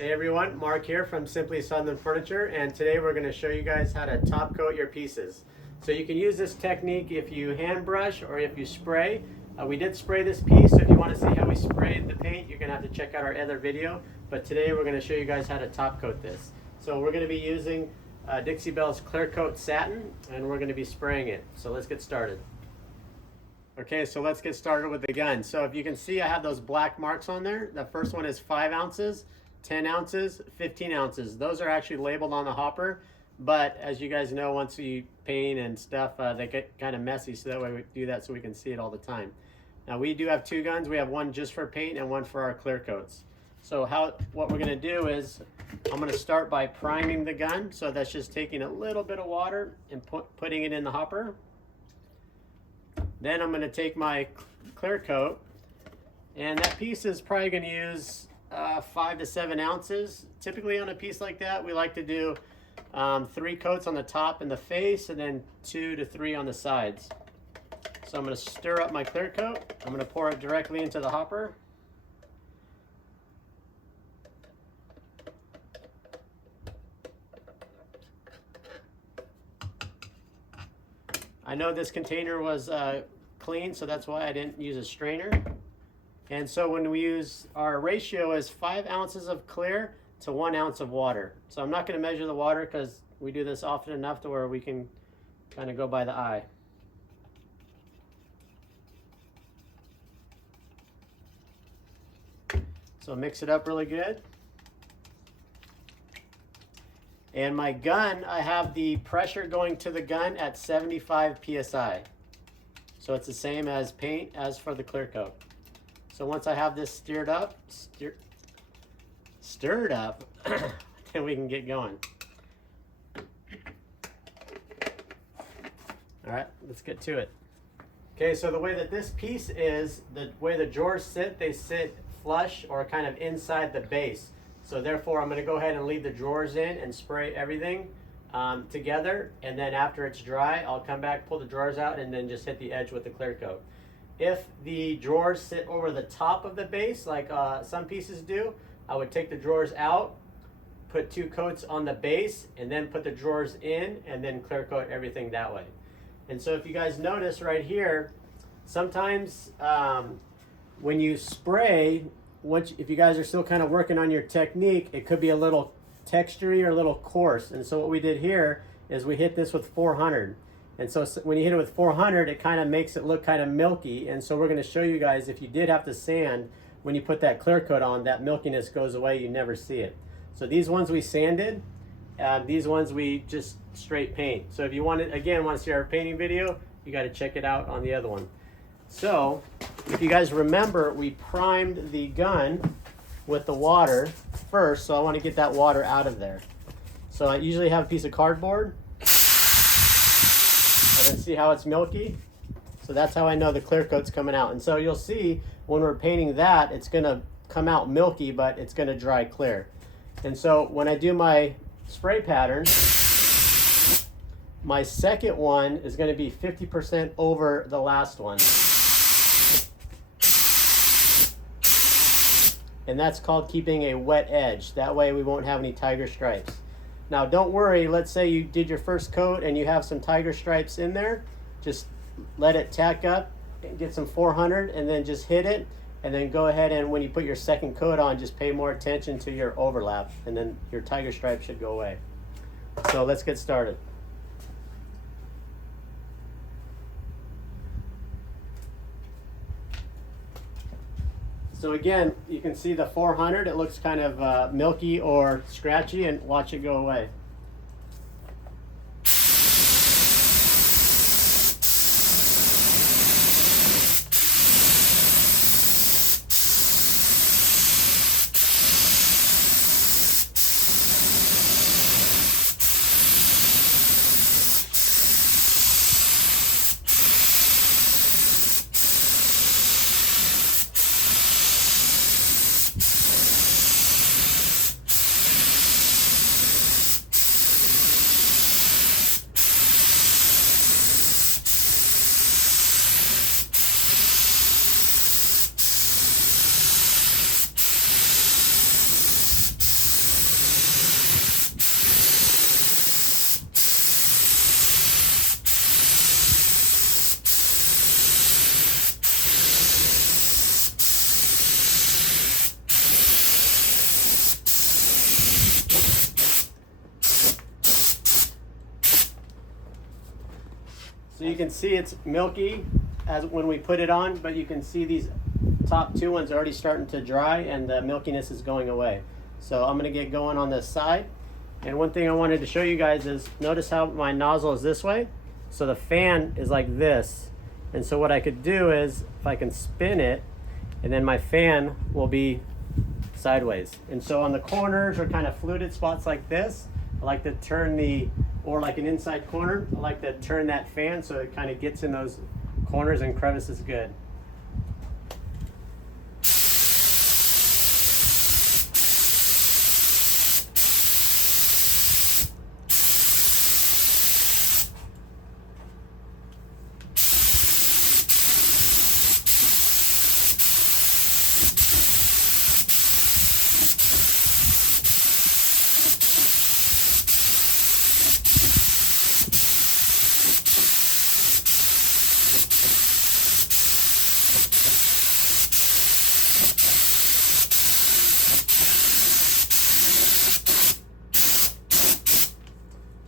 Hey everyone, Mark here from Simply Southern Furniture, and today we're going to show you guys how to top coat your pieces. So you can use this technique if you hand brush or if you spray. We did spray this piece, so if you want to see how we sprayed the paint, you're going to have to check out our other video. But today we're going to show you guys how to top coat this. So we're going to be using Dixie Belle's Clear Coat Satin, and we're going to be spraying it. So let's get started. Okay, so let's get started with the gun. So if you can see, I have those black marks on there. The first one is 5 ounces. 10 ounces, 15 ounces. Those are actually labeled on the hopper, but as you guys know, once you paint and stuff, they get kind of messy, so that way we do that so we can see it all the time. Now we do have 2 guns. We have one just for paint and one for our clear coats. So what we're going to do is I'm going to start by priming the gun. So that's just taking a little bit of water and putting it in the hopper. Then I'm going to take my clear coat, and that piece is probably going to use 5 to 7 ounces. Typically on a piece like that, we like to do 3 coats on the top and the face, and then 2 to 3 on the sides. So I'm going to stir up my clear coat. I'm going to pour it directly into the hopper. I know this container was clean, so that's why I didn't use a strainer. And so when we use, our ratio is 5 ounces of clear to 1 ounce of water. So I'm not going to measure the water because we do this often enough to where we can kind of go by the eye. So mix it up really good. And my gun, I have the pressure going to the gun at 75 psi. So it's the same as paint as for the clear coat. So once I have this stirred up, then we can get going. All right, let's get to it. Okay, so the way that this piece is, the way the drawers sit, they sit flush or kind of inside the base. So therefore, I'm going to go ahead and leave the drawers in and spray everything together. And then after it's dry, I'll come back, pull the drawers out, and then just hit the edge with the clear coat. If the drawers sit over the top of the base, like some pieces do, I would take the drawers out, put 2 coats on the base, and then put the drawers in, and then clear coat everything that way. And so if you guys notice right here, sometimes when you spray, if you guys are still kind of working on your technique, it could be a little textury or a little coarse. And so what we did here is we hit this with 400. And so when you hit it with 400, it kind of makes it look kind of milky. And so we're going to show you guys, if you did have to sand, when you put that clear coat on, that milkiness goes away. You never see it. So these ones we sanded. These ones we just straight paint. So if you want to see our painting video, you got to check it out on the other one. So if you guys remember, we primed the gun with the water first. So I want to get that water out of there. So I usually have a piece of cardboard. And then see how it's milky? So that's how I know the clear coat's coming out. And so you'll see when we're painting that, it's going to come out milky, but it's going to dry clear. And so when I do my spray pattern, my second one is going to be 50% over the last one. And that's called keeping a wet edge. That way we won't have any tiger stripes. Now don't worry, let's say you did your first coat and you have some tiger stripes in there. Just let it tack up, get some 400, and then just hit it. And then go ahead and when you put your second coat on, just pay more attention to your overlap, and then your tiger stripe should go away. So let's get started. So again, you can see the 400, it looks kind of milky or scratchy, and watch it go away. So you can see it's milky as when we put it on, but you can see these top two ones are already starting to dry and the milkiness is going away. So I'm gonna get going on this side. And one thing I wanted to show you guys is, notice how my nozzle is this way? So the fan is like this. And so what I could do is, if I can spin it, and then my fan will be sideways. And so on the corners or kind of fluted spots like this, I like to turn or like an inside corner, I like to turn that fan so it kind of gets in those corners and crevices good.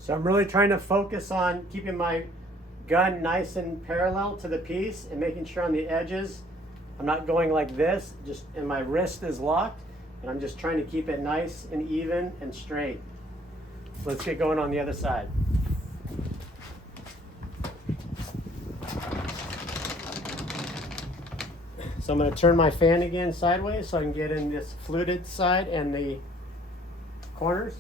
So I'm really trying to focus on keeping my gun nice and parallel to the piece and making sure on the edges I'm not going like this, and my wrist is locked, and I'm just trying to keep it nice and even and straight. So let's get going on the other side. So I'm going to turn my fan again sideways so I can get in this fluted side and the corners.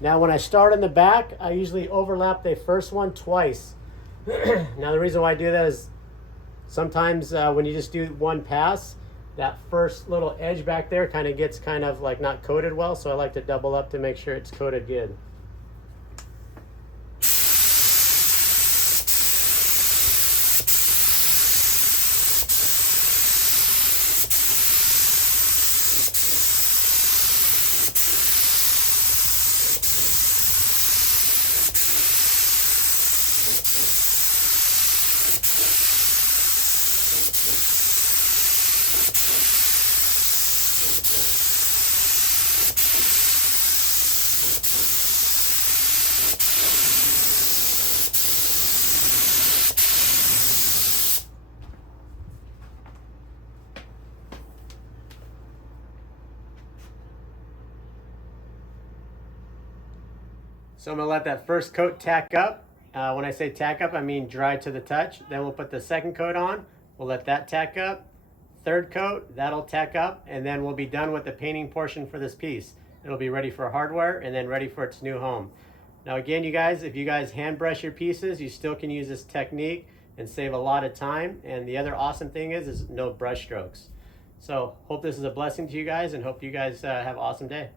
Now when I start in the back, I usually overlap the first one twice. Now the reason why I do that is sometimes when you just do one pass, that first little edge back there gets like not coated well, so I like to double up to make sure it's coated good. So I'm gonna let that first coat tack up. When I say tack up, I mean dry to the touch. Then we'll put the second coat on. We'll let that tack up. Third coat, that'll tack up, and then we'll be done with the painting portion for this piece. It'll be ready for hardware and then ready for its new home. Now again, you guys, if you guys hand brush your pieces, you still can use this technique and save a lot of time. And the other awesome thing is no brush strokes. So hope this is a blessing to you guys, and hope you guys have an awesome day.